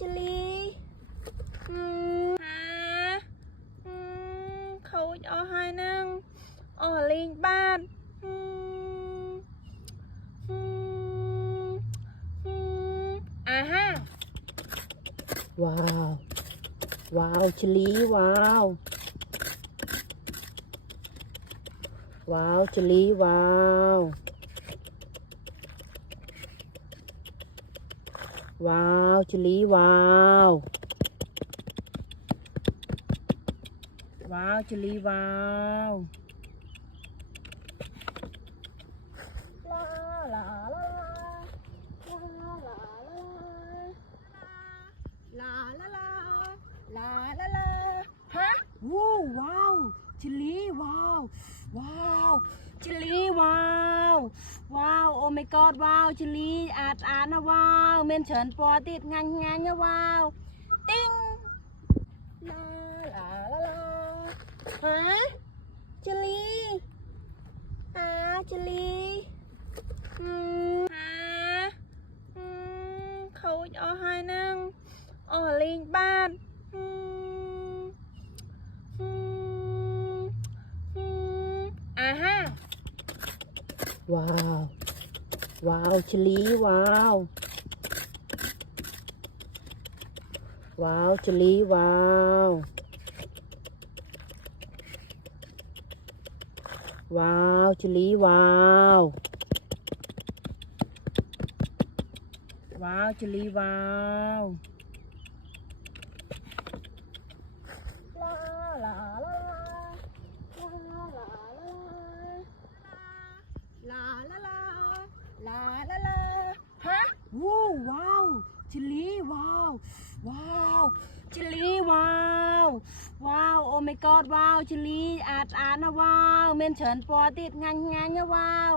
ជលីខូចអស់ហើយនឹងអស់លេងបានអាហាវ៉ាវវ៉ាវជលីវ៉ាវវ៉ាវជលីវ៉ាវវ៉ាវជលីវ៉ាវវ៉ាវជលីវ៉ាវឡាឡាឡាឡាឡាឡាឡាឡាឡាឡាឡាฮะว้าวจลีว้าวว้าวจลีว้าวว้าวโอ้ my god ว้าวจลีอ่านนะว้าวเมนเฉินปอติดงานนะว้าวติ้งลาลาลาลาฮะจลีจลีฮะเขาเอาให้นั่งอ๋อลิงบ้านอาฮะว้าวว้าวชลีว้าวว้าวชลีว้าวว้าวชลีว้าวว้าวชลีว้าวลาลาลาลาลาลาลาลาลาฮะว้าวจลีว้าวว้าวจลีว้าวว้าวโอ้ my god ว้าวจลีอ่านนะว้าวเมนเฉินปอติดงานนะว้าว